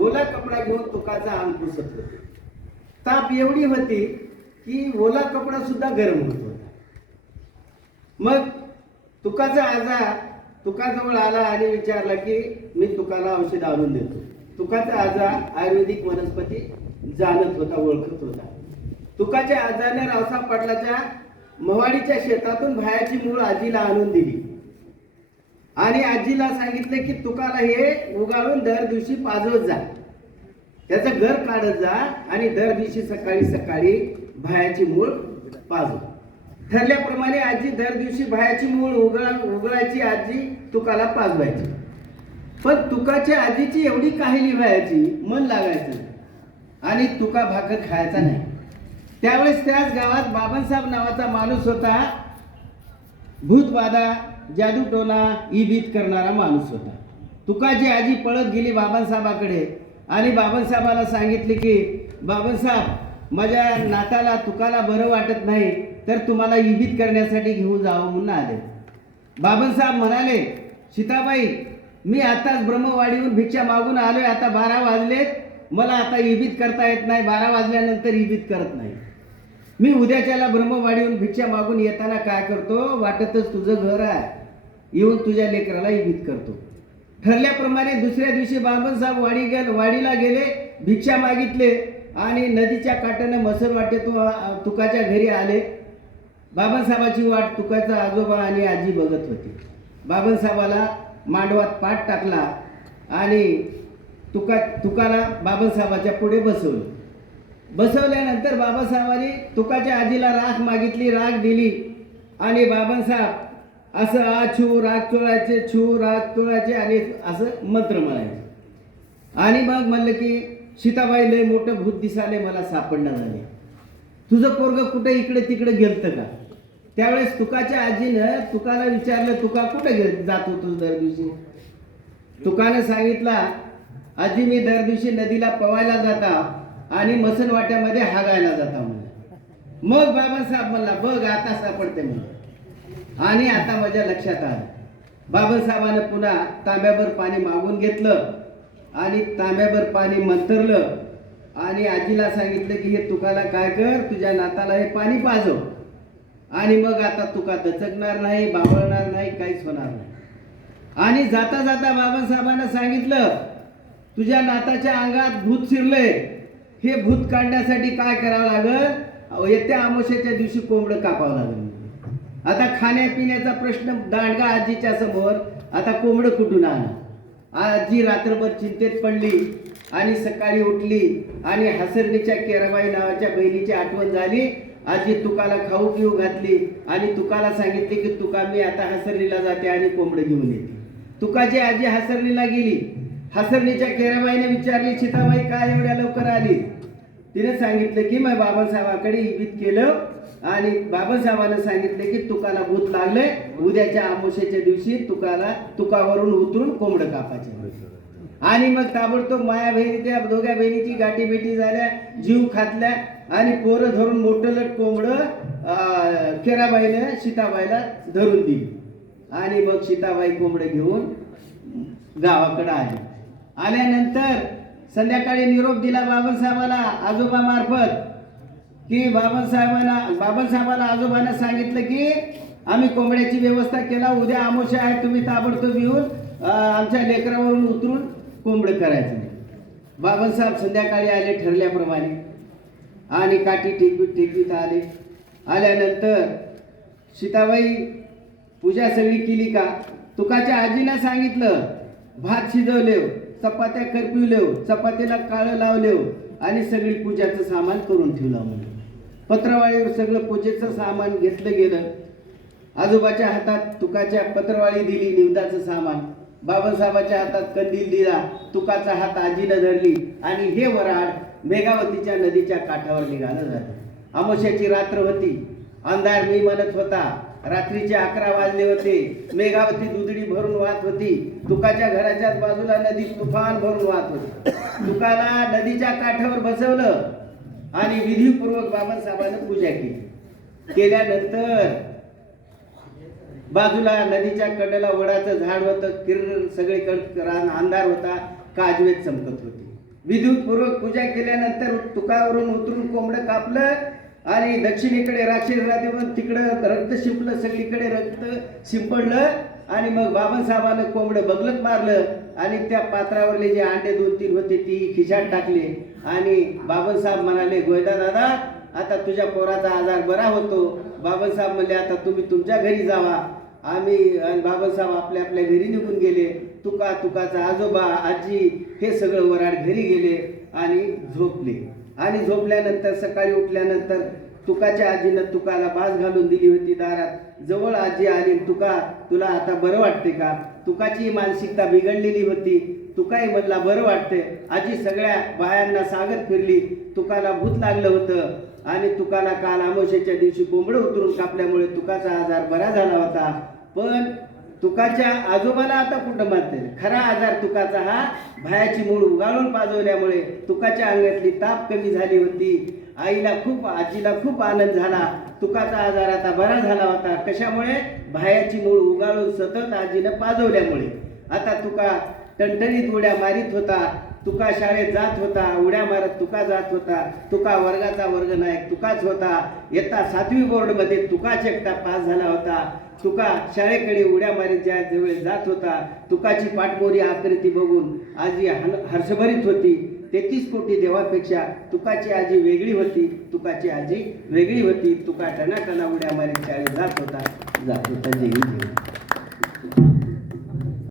ओला कपडा घेऊन तुकाचा अंग पुसत होते. ताप एवढी होती की ओला कपडा सुद्धा गरम होत होता. मग तुकाचा आजार तुकाजवळ आला आणि विचारला की मी तुकाला औषध आणून देतो. तुकाचा आजार आयुर्वेदिक वनस्पती जाणत होता ओळखत होता. तुकाच्या आजाराने रावसा पाटलाच्या मवाडीच्या शेतातून भायाची मूळ आजीला आणून दिली. आणि आजीला सांगितलं की तुकाला हे उगाळून दर दिवशी पाजवत जा. त्याचं घर काढत जा आणि दर दिवशी सकाळी सकाळी भायाची मूळ पाजव. ठरल्याप्रमाणे आजी दर दिवशी भायाची मूळ उगळ उगळायची आजी तुकाला पाजवायची. पण तुकाच्या आजीची एवढी काहिली व्हायची मन लागायचं आणि तुका भाकर खायचा नाही. त्यावेळेस त्याच गावात बाबासाहेब नावाचा माणूस होता. भूतबाधा जादूटोना इबीत करणारा माणूस होता. तुकाची आजी पळत गेली बाबासाहेबाकडे आणि बाबासाहेबाला सांगितले की बाबासाहेब माझ्या नाताला तुकाला बरं वाटत नाही तर तुम्हाला इबीत करण्यासाठी घेऊन जावं म्हणून आले. बाबासाहेब म्हणाले सीताबाई मी आताच ब्रह्मवाडीहून भिक्षा मागून आलोय आता बारा वाजलेत. मला आता इबीत करता येत नाही बारा वाजल्यानंतर इबीत करत नाही. मी उद्याच्याला ब्रह्मवाडीहून भिक्षा मागून येताना काय करतो? वाटतच तुझं घर आहे. येऊन तुझ्या लेकराला इबित करतो. ठरल्याप्रमाणे दुसऱ्या दिवशी बाबासाहेब वाडी गेल वाडीला गेले भिक्षा मागितले आणि नदीच्या काठानं मसर तो तुकाच्या घरी आले. बाबासाहेबाची वाट तुकाचा आजोबा आणि आजी बघत होती. बाबासाहेबाला मांडवात पाठ टाकला आणि तुका तुकाला बाबासाहेबाच्या पुढे बसवलं. बसवल्यानंतर बाबासाहेबांनी तुकाच्या आजीला राख मागितली राख दिली आणि बाबासाहेब असं आ छू राग चोळायचे छू राग चोळायचे आणि असं मंत्र म्हणायचे. आणि मग म्हणलं की सीताबाई लय मोठं भूत दिसाले मला सापडणं झाले तुझं पोरग कुठे इकडे तिकडे गेलतं का? त्यावेळेस तुकाच्या आजीनं तुकाला विचारलं तुका कुठं गेल जात होतो दर दिवशी? तुकानं सांगितला आजी मी दर दिवशी नदीला पवायला जाता आणि मसन वाट्यामध्ये हागायला जाता म्हणलं. मग बाबासाहेब म्हणला बघ आता सापडते म्हणलं आणि आता माझ्या लक्षात आलं. बाबासाहेबानं पुन्हा तांब्याभर पाणी मागून घेतलं आणि तांब्याभर पाणी मंतरलं आणि आजीला सांगितलं की हे तुकाला काय कर तुझ्या नाताला हे पाणी पाजव. आणि मग आता तुका दचकणार नाही बाबळणार नाही काहीच होणार नाही. आणि जाता जाता बाबासाहेबांना सांगितलं तुझ्या नाताच्या अंगात भूत शिरलंय. हे भूत काढण्यासाठी काय करावं लागल? येत्या अमावस्याच्या दिवशी कोंबडं कापावं लागेल. आता खाण्यापिण्याचा प्रश्न दांडगा आजीच्या समोर आता कोंबडं कुठून आणा? आजी रात्रभर चिंतेत पडली आणि सकाळी उठली आणि हसरणीच्या केराबाई नावाच्या बहिणीची आठवण झाली. आजी तुकाला खाऊ पिऊ घातली आणि तुकाला सांगितले की तुका मी आता हसरणीला जाते आणि कोंबडं घेऊन येते. तुकाची आजी हसरणीला गेली. हसरणीच्या केराबाईने विचारली सीताबाई काय एवढ्या लवकर आली? तिने सांगितलं की मग बाबासाहेबाकडे इबित केलं आणि बाबासाहेबानं सांगितलं की तुकाला भूत लागलंय उद्याच्या आमोशेच्या दिवशी तुकाला तुकावरून उतरून कोंबड कापायचे. आणि मग ताबडतोब माया बहिणी त्या दोघ्या बहिणीची गाठी भेटी झाल्या जीव खातल्या आणि पोरं धरून मोठं कोंबडं अं, सीताबाईला धरून दिली. आणि मग सीताबाई कोंबड घेऊन गावाकडे आली. आल्यानंतर संध्याकाळी निरोप दिला बाबासाहेबाला आजोबा मार्फत की बाबासाहेबांना बाबासाहेबांना आजोबांना सांगितलं की आम्ही कोंबड्याची व्यवस्था केला उद्या आमोशा आहे तुम्ही ताबडतोब येऊन आमच्या लेकरावरून उतरून कोंबडं करायचं बाबासाहेब संध्याकाळी आले ठरल्याप्रमाणे. आणि काठी टेकवीत टेकवीत आले. आल्यानंतर सीताबाई पूजा सगळी केली का? तुकाच्या आजीनं सांगितलं भात शिजवलेव चपात्या करपिवलेव चपातीला काळं लावलेव आणि सगळी पूजाचं सामान करून ठेवलं म्हणून. पत्रवाळीवर सगळं पूजेचं सामान घेतलं गेलं. आजोबाच्या हातात तुकाच्या पत्रवाळी दिली निवदाचं सामान. बाबासाहेबाच्या हातात कंदील दिला तुकाचा हात आजीनं धरली आणि हे वराड मेघावतीच्या नदीच्या काठावर निघालं झालं. अमावस्याची रात्र होती. अंधार मी म्हणत होता. रात्रीचे अकरा वाजले होते. मेघावती दुधडी भरून वाहत होती. तुकाच्या घराच्या बाजूला नदी तुफान भरून वाहत होती. तुकाला नदीच्या काठावर बसवलं. आणि विधीपूर्वक बाबासाहेबांनी पूजा केली. केल्यानंतर बाजूला नदीच्या कडेला वडाचं झाड होतं किरण सगळीकडे रान अंधार होता काजवेत चमकत होती. विधीपूर्वक पूजा केल्यानंतर तुकावरून उतरून कोंबडं कापलं आणि दक्षिणेकडे राक्षस राधेवर तिकडं रक्त शिंपलं सगळीकडे रक्त शिंपडलं आणि मग बाबासाहेबानं कोंबडं बगलत मारलं. आणि त्या पात्रावरले जे अंडे दोन तीन होते ती खिशात टाकले. आणि बाबनसाहेब म्हणाले गोयदा दादा आता तुझ्या पोराचा आजार बरा होतो. बाबनसाहेब म्हणले आता तुम्ही तुमच्या घरी जावा. आम्ही आणि बाबासाहेब आपल्या आपल्या घरी निघून गेले. तुका तुकाचा आजोबा आजी हे सगळं वराड घरी गेले आणि झोपले. आणि झोपल्यानंतर सकाळी उठल्यानंतर तुकाच्या आजीनं तुकाला बाज घालून दिली होती दारात. जवळ आजी आली तुका तुला आता बरं वाटते का? तुकाची मानसिकता बिघडलेली होती. तुकाही म्हणला बरं वाटते आजी सगळ्या बायांना सांगत फिरली. तुकाला भूत लागलं होतं. आणि तुकाला काल अमावस्येच्या दिवशी कोंबडं उतरून कापल्यामुळे तुकाचा आजार बरा झाला होता. पण तुकाच्या आजोबाला आता कुठं मानते खरा आजार तुकाचा हा भायाची मूळ उगाळून पाजवल्यामुळे तुकाच्या अंगातली ताप कमी झाली होती. आईला खूप आजीला खूप आनंद झाला. तुकाचा आजार आता बरा झाला होता. कशामुळे? भायाची मूळ उगाळून सतत आजीनं पाजवल्यामुळे. आता तुका टणटणीत उड्या मारीत होता. तुका शाळेत जात होता. उड्या मारत तुका जात होता. तुका वर्गाचा वर्ग नायक तुकाच होता. येता सातवी बोर्डमध्ये तुकाच एकटा पास झाला होता. तुका शाळेकडे उड्या मारीत ज्या जवळ जात होता. तुकाची पाठमोरी आकृती बघून आजी हन- हर्षभरीत होती. तेहतीस कोटी देवापेक्षा तुकाची आजी वेगळी होती. तुकाची आजी वेगळी होती. तुका टनाटना उड्या मारीत शाळेत जात होता. जात होता जेवी जेवी